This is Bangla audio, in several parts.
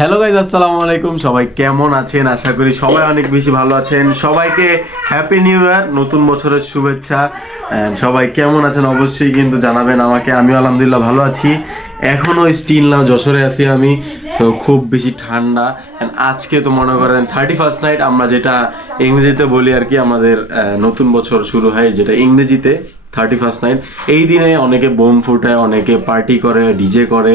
হ্যালো গাইজ, আসসালামু আলাইকুম। সবাই কেমন আছেন? আশা করি সবাই অনেক বেশি ভালো আছেন। সবাইকে হ্যাপি নিউ ইয়ার, নতুন বছরের শুভেচ্ছা। সবাই কেমন আছেন অবশ্যই কিন্তু জানাবেন আমাকে। আমিও আলহামদুলিল্লাহ ভালো আছি। এখনও স্টিল নাও যশোরে আছি আমি। সো খুব বেশি ঠান্ডা। আজকে তো মনে করেন 31st নাইট, আমরা যেটা ইংরেজিতে বলি আর কি, আমাদের নতুন বছর শুরু হয় যেটা ইংরেজিতে 31st নাইট। এই দিনে অনেকে বোম ফুটায়, অনেকে পার্টি করে, ডিজে করে।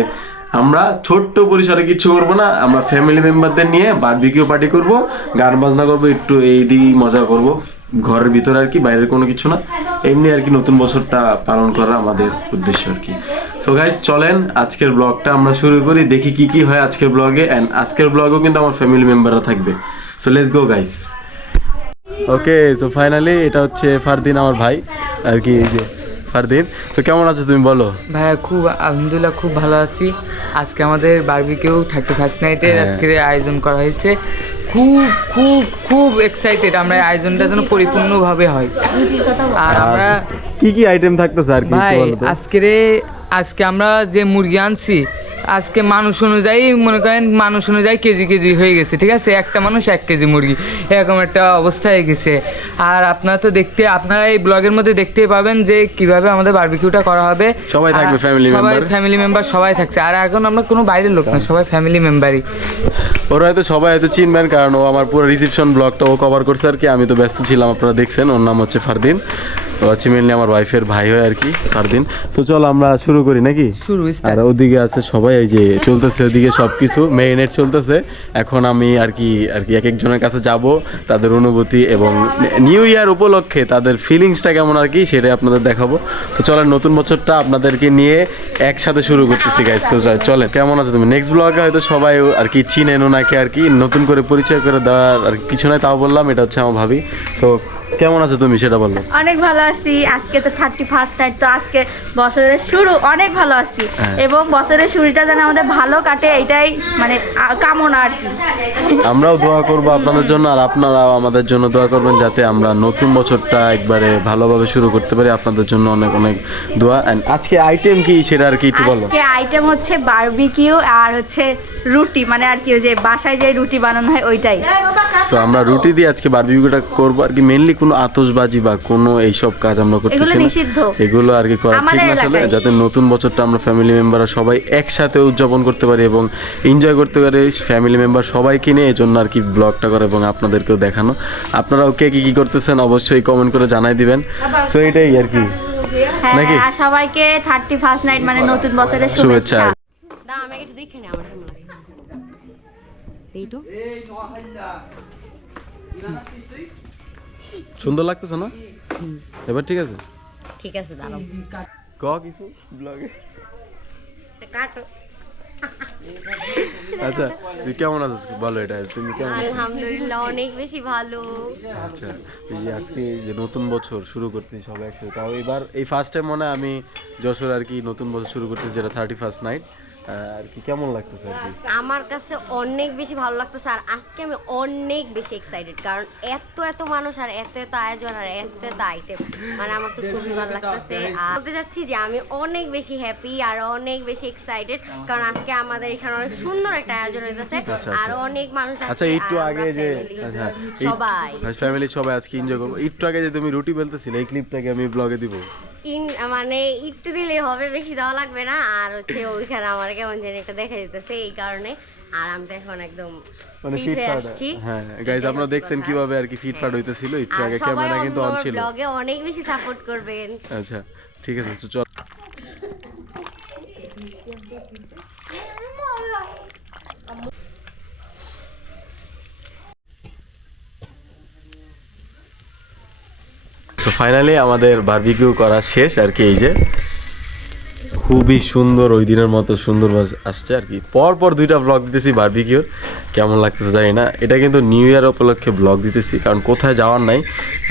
আমরা ছোট্ট পরিসরে কিছু করবো না, আমরা ফ্যামিলি মেম্বারদের নিয়ে বারবিকিউ পার্টি করব, গান বাজনা করবো, একটু এই দিকে মজা করব ঘরের ভিতরে আর কি, বাইরের কোনো কিছু না। এমনি আর কি নতুন বছরটা পালন করা আমাদের উদ্দেশ্য আর কি। সো গাইস, চলেন আজকের ব্লগটা আমরা শুরু করি, দেখি কি কি হয় আজকের ব্লগে। অ্যান্ড আজকের ব্লগেও কিন্তু আমার ফ্যামিলি মেম্বাররা থাকবে। So let's go guys. Okay, so finally এটা হচ্ছে ফারদিন, আমার ভাই আর কি। এই যে ফারদিন, তো কেমন আছো তুমি বলো? ভাইয়া খুব আলহামদুলিল্লাহ, খুব ভালো আছি। আজকে আমাদের বারবিকিউ 31st নাইটের আজকের আয়োজন করা হয়েছে। খুব খুব খুব এক্সাইটেড আমরা, এই আয়োজনটা যেন পরিপূর্ণভাবে হয়। আর আমরা কি কি আইটেম থাকতেছে আর কি ভাই আজকে আমরা যে মুরগি আনছি, আজকে মানুষ অনুযায়ী মনে করেন, মানুষ অনুযায়ী কেজি কেজি হয়ে গেছে, ঠিক আছে? একটা মানুষ 1 কেজি মুরগি, এরকম একটা অবস্থা হয়ে গেছে। আর আপনারা এই ব্লগের মধ্যে দেখতেই পাবেন যে কিভাবে আমাদের বারবিকিউটা করা হবে। সবাই থাকবে, ফ্যামিলি মেম্বার সবাই থাকছে। আর এখন আমরা কোনো বাইরের লোক না, সবাই ফ্যামিলি মেম্বারই। ওরা হয়তো সবাই হয়তো চিনবেন, কারণ ও আমার পুরো রিসেপশন ব্লগটা ও কভার করছে আর কি। আমি তো ব্যস্ত ছিলাম, আপনারা দেখছেন। ওর নাম হচ্ছে ফারদিন, ও হচ্ছে মেনলি আমার ওয়াইফের ভাই হয় আর কি, ফারদিন। তো চলো আমরা শুরু করি নাকি? আর ওদিকে আছে সবাই, এই যে চলতেছে ওদিকে সবকিছু মেরিনেট চলতেছে। এখন আমি আর কি এক একজনের কাছে যাব, তাদের অনুভূতি এবং নিউ ইয়ার উপলক্ষে তাদের ফিলিংসটা কেমন আর কি, সেটাই আপনাদের দেখাবো। তো চলেন নতুন বছরটা আপনাদেরকে নিয়ে একসাথে শুরু করতেছি গাইস। তো চলেন, কেমন আছো তুমি? নেক্সট ব্লগে হয়তো সবাই আর কি চিনেন ওনাকে আর কি, নতুন করে পরিচয় করে দেওয়ার আর কিছু নয়, তাও বললাম। এটা হচ্ছে আমার ভাবি। তো কেমন আছো তুমি সেটা বললো? অনেক ভালো আছি। আজকে তো 31st নাইট, তো আজকে বছরের শুরু, অনেক ভালো আছি। এবং বছরের শুরুটা যেন আমাদের ভালো কাটে, এটাই মানে কামনা আর কি। আমরাও দোয়া করবো আপনাদের জন্য, আর আপনারাও আমাদের জন্য দোয়া করবেন যাতে আমরা নতুন বছরটা একবারে ভালোভাবে শুরু করতে পারি। আপনাদের জন্য অনেক অনেক দোয়া। এন্ড আজকে আইটেম কি সেটা আর কি একটু বলো। আজকে আইটেম হচ্ছে বারবিকিউ আর হচ্ছে রুটি, মানে আর কি ওই যে বাসায় যে রুটি বানানো হয় ওইটাই। সো আমরা রুটি দিয়ে আজকে বারবিকিউটা করবো আর কি। মেইনলি কোনো আতশবাজি বা কোনো এইসব কাজ আমরা করতেছি না, এগুলো আর কি করা ঠিক না আসলে, যাতে নতুন বছরটা আমরা ফ্যামিলি মেম্বাররা সবাই একসাথে উদযাপন করতে পারি এবং এনজয় করতে পারি ফ্যামিলি মেম্বার সবাইকে নিয়ে। এই জন্য আর কি ব্লগটা করা এবং আপনাদেরকেও দেখানো। আপনারাও কে কি কি করতেছেন অবশ্যই কমেন্ট করে জানাই দিবেন। সো এটাই আর কি নাকি? সবাইকে 31st নাইট মানে নতুন বছরের শুভেচ্ছা। সুন্দর লাগতেছে না? এবার ঠিক আছে, ঠিক আছে, দাঁড়াও ক কিছু ব্লগে। আচ্ছা, তুই কেমন আছিস বলো? এটা তুমি কেমন? আলহামদুলিল্লাহ, অনেক বেশি ভালো। আচ্ছা, এই যে আজকে যে নতুন বছর শুরু করতেছি সবাই একসাথে, তাও এবার এই ফার্স্ট টাইম মনে হয় আমি যশোর আর কি নতুন বছর শুরু করতেছি, যেটা 31st নাইট আর কি। কেমন লাগতেছে আর কি? আমার কাছে অনেক বেশি ভালো লাগতেছে। আর আজকে আমি অনেক বেশি এক্সাইটেড, কারণ এত মানুষ আর এত আয়োজন আর এত আইটেম, মানে আমার তো খুবই ভালো লাগতেছে। আর বলতে চাচ্ছি যে আমি অনেক বেশি হ্যাপি আর অনেক বেশি এক্সাইটেড, কারণ আজকে আমাদের এখানে অনেক সুন্দর একটা আয়োজন হইতেছে। আর অনেক মানুষ আছে। আচ্ছা, একটু আগে যে সবাই ফ্যামিলি সবাই আজকে এনজয় করবো। একটু আগে যে তুমি রুটি বেলতেছিলে, এই ক্লিপটাকে আমি ব্লগে দিব। মানে একটু দিলে হবে, বেশি দেওয়া লাগবে না। আর হচ্ছে ওইখানে আমার কেমন জানি একটা দেখা যেতেছে, এই কারণে। আর আমি তো এখন একদম মানে ফিটফাট। হ্যাঁ গাইস, আপনারা দেখছেন কিভাবে আর কি ফিটফাট হইতেছিল। একটু আগে ক্যামেরা কিন্তু অন ছিল। ব্লগে অনেক বেশি সাপোর্ট করবেন। আচ্ছা ঠিক আছে, তো চল। সো ফাইনালি আমাদের বারবিকিউ করা শেষ আর কি। এই যে খুবই সুন্দর, ওই দিনের মতো সুন্দর আসছে আর কি। পর 2টা ব্লগ দিতেছি বারবিকিউ, কেমন লাগতেছে জানি না। এটা কিন্তু নিউ ইয়ার উপলক্ষে ব্লগ দিতেছি, কারণ কোথায় যাওয়ার নাই।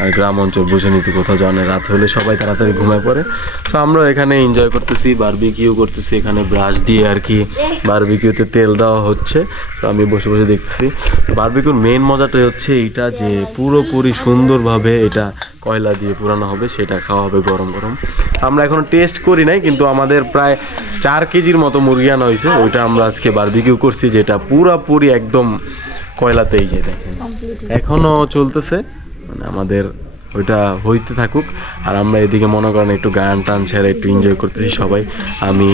আর গ্রাম অঞ্চল বুঝে নিতে, কোথাও যাওয়ার নাই, রাত হলে সবাই তাড়াতাড়ি ঘুমায় পড়ে। সো আমরা এখানে এনজয় করতেছি, বারবিকিউ করতেছি। এখানে ব্রাশ দিয়ে আর কি বারবিকিউতে তেল দেওয়া হচ্ছে। তো আমি বসে বসে দেখতেছি। বারবিকিউর মেন মজাটাই হচ্ছে এইটা, যে পুরোপুরি সুন্দরভাবে এটা কয়লা দিয়ে পুরানো হবে, সেটা খাওয়া হবে গরম গরম। আমরা এখনো টেস্ট করি নাই, কিন্তু আমাদের প্রায় 4 কেজির মতো মুরগি আনা হয়েছে, ওইটা আমরা আজকে বারবিকিউ করছি, যেটা পুরাপুরি একদম কয়লাতেই যে দেখেন এখনো চলতেছে, মানে আমাদের ওইটা হইতে থাকুক। আর আমরা এদিকে মনে করেন একটু গান টান ছেড়ে একটু এনজয় করতেছি সবাই, আমি,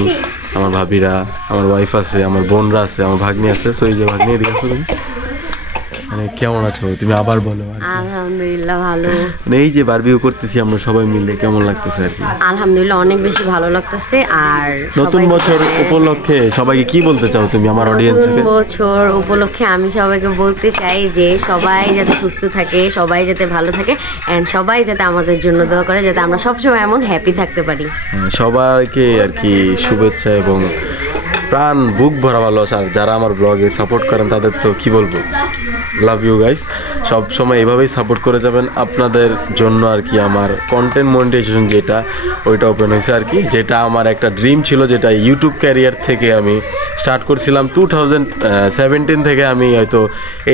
আমার ভাবিরা, আমার ওয়াইফ আছে, আমার বোনরা আছে, আমার ভাগ্নি আছে। সো এই যে ভাগ্নি এদিকে আসো তুমি। মানে কেমন আছো তুমি আবার বলো। আলহামদুলিল্লাহ ভালো। মানে এই যে বারবিকিউ করতেছি আমরা সবাই মিলে, কেমন লাগতেছে আর কি? আলহামদুলিল্লাহ অনেক বেশি ভালো লাগতেছে। আর নতুন বছর উপলক্ষে সবাইকে কি বলতে চাও তুমি আমার নতুন অডিয়েন্সকে? বছর উপলক্ষে আমি সবাইকে বলতে চাই যে সবাই যাতে সুস্থ থাকে, সবাই যাতে ভালো থাকে, এন্ড সবাই যাতে আমাদের জন্য দোয়া করে, যাতে আমরা সবসময় এমন হ্যাপি থাকতে পারি। সবাইকে আর কি শুভেচ্ছা এবং প্রাণ বুক ভরা ভালোবাসা। আর যারা আমার ব্লগে সাপোর্ট করেন তাদের তো কি বলবো, লাভ ইউ গাইস। সব সময় এভাবেই সাপোর্ট করে যাবেন। আপনাদের জন্য আর কি আমার কন্টেন্ট মনিটাইজেশন যেটা, ওইটা ওপেন হয়েছে আর কি, যেটা আমার একটা ড্রিম ছিল, যেটা ইউটিউব ক্যারিয়ার থেকে আমি স্টার্ট করছিলাম 2017 থেকে আমি হয়তো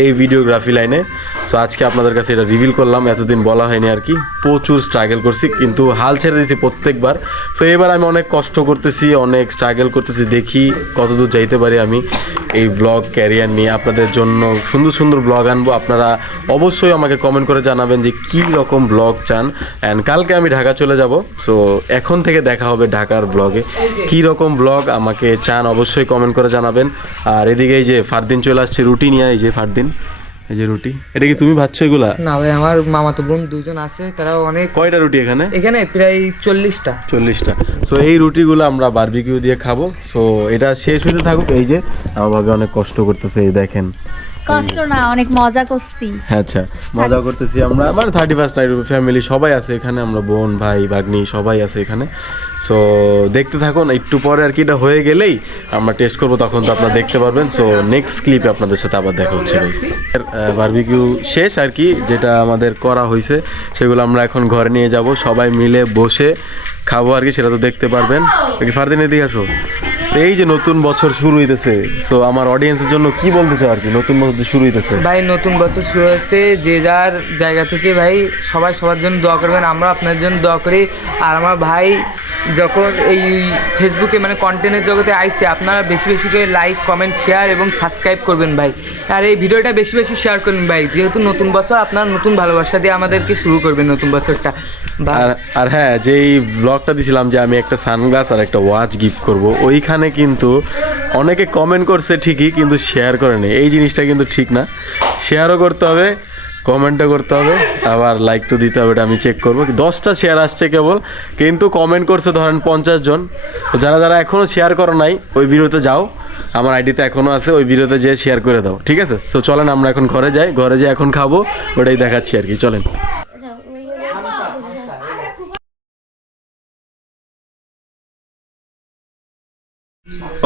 এই ভিডিওগ্রাফি লাইনে। সো আজকে আপনাদের কাছে এটা রিভিল করলাম, এতদিন বলা হয়নি আর কি। প্রচুর স্ট্রাগল করছি, কিন্তু হাল ছেড়ে দিয়েছি প্রত্যেকবার। সো এবার আমি অনেক কষ্ট করতেছি, অনেক স্ট্রাগল করতেছি, দেখি কতদূর যাইতে পারি আমি এই ব্লগ ক্যারিয়ার নিয়ে। আপনাদের জন্য সুন্দর সুন্দর ব্লগ আনবো। আপনারা অবশ্যই আমাকে কমেন্ট করে জানাবেন যে কী রকম ব্লগ চান। অ্যান্ড কালকে আমি ঢাকা চলে যাব, সো এখন থেকে দেখা হবে ঢাকার ব্লগে। কী রকম ব্লগ আমাকে চান অবশ্যই কমেন্ট করে জানাবেন। আর এদিকে এই যে ফারদিন চলে আসছে রুটি নিয়ে, এই যে ফারদিন, এই যে রুটি। এটা কি তুমি ভাবছো এগুলা? না ভাই, আমার মামাতো বোন দুজন আছে, তারাও অনেক। কয়টা রুটি এখানে? এখানে প্রায় 40টা। সো এই রুটিগুলো আমরা বারবিকিউ দিয়ে খাবো। সো এটা শেষ হতে থাকুক। এই যে আমার ভাবে অনেক কষ্ট করতেছে, এই দেখেন। কষ্ট না, অনেক মজা করছি। আচ্ছা, মজা করতেছি আমরা, মানে 31st নাইট ফ্যামিলি সবাই আছে এখানে, আমরা বোন ভাই ভাগ্নি সবাই আছে এখানে। সো দেখতে থাকুন, একটু পরে আর কি এটা হয়ে গেলেই আমরা টেস্ট করবো, তখন তো আপনারা দেখতে পারবেন। সো নেক্সট ক্লিপে আপনাদের সাথে আবার দেখা হচ্ছে গাইস। বারবিকিউ শেষ আর কি, যেটা আমাদের করা হয়েছে সেগুলো আমরা এখন ঘরে নিয়ে যাব, সবাই মিলে বসে খাবো আর কি, সেটা তো দেখতে পারবেন। ফারদিন এদিকে আসো। এই যে নতুন বছর শুরু হইতেছে, সো আমার অডিয়েন্সের জন্য কি বলতে চাও আর কি? নতুন বছর শুরু হইতেছে ভাই, নতুন বছর শুরু হচ্ছে, যে যার জায়গা থেকে ভাই সবাই সবার জন্য দোয়া করবেন, আমরা আপনার জন্য দোয়া করি। আর আমার ভাই যখন এই ফেসবুকে মানে কন্টেন্টের জগতে আইছে, আপনারা বেশি বেশি করে লাইক কমেন্ট শেয়ার এবং সাবস্ক্রাইব করবেন ভাই। আর এই ভিডিওটা বেশি বেশি শেয়ার করবেন ভাই, যেহেতু নতুন বছর, আপনার নতুন ভালোবাসা দিয়ে আমাদেরকে শুরু করবেন নতুন বছরটা। আর হ্যাঁ, যেই ব্লগটা দিছিলাম যে আমি একটা সানগ্লাস আর একটা ওয়াচ গিফট করব, ওইখানে কিন্তু অনেকে কমেন্ট করছে ঠিকই, কিন্তু শেয়ার করে নেই। এই জিনিসটা কিন্তু ঠিক না, শেয়ারও করতে হবে, কমেন্টও করতে হবে, আবার লাইক তো দিতে হবে। এটা আমি চেক করবো। 10টা শেয়ার আসছে কেবল, কিন্তু কমেন্ট করছে ধরেন 50 জন। তো যারা যারা এখনও শেয়ার করো নাই, ওই ভিডিওতে যাও, আমার আইডিতে এখনও আছে, ওই ভিডিওতে যেয়ে শেয়ার করে দাও, ঠিক আছে? তো চলেন আমরা এখন ঘরে যাই, ঘরে যেয়ে এখন খাবো, ওটাই দেখাচ্ছি আর কি, চলেন।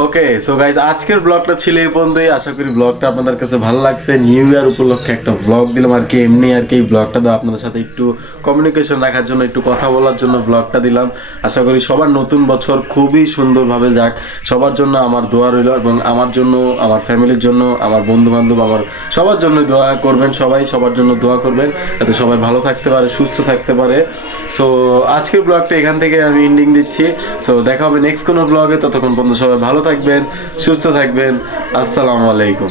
ওকে, সো গাইজ আজকের ব্লগটা ছিল এই পর্যন্তই। আশা করি ব্লগটা আপনাদের কাছে ভালো লাগছে। নিউ ইয়ার উপলক্ষে একটা ব্লগ দিলাম আর কি, এমনি আর কি। এই ব্লগটা তো আপনাদের সাথে একটু কমিউনিকেশন রাখার জন্য, একটু কথা বলার জন্য ব্লগটা দিলাম। আশা করি সবার নতুন বছর খুবই সুন্দরভাবে যাক। সবার জন্য আমার দোয়া রইল, এবং আমার জন্য, আমার ফ্যামিলির জন্য, আমার বন্ধু বান্ধব, আমার সবার জন্য দোয়া করবেন। সবাই সবার জন্য দোয়া করবেন, যাতে সবাই ভালো থাকতে পারে, সুস্থ থাকতে পারে। সো আজকের ব্লগটা এখান থেকে আমি এন্ডিং দিচ্ছি। সো দেখা হবে নেক্সট কোনো ব্লগে। ততক্ষণ পর্যন্ত সবাই ভালো থাকবেন, সুস্থ থাকবেন। আসসালামু আলাইকুম।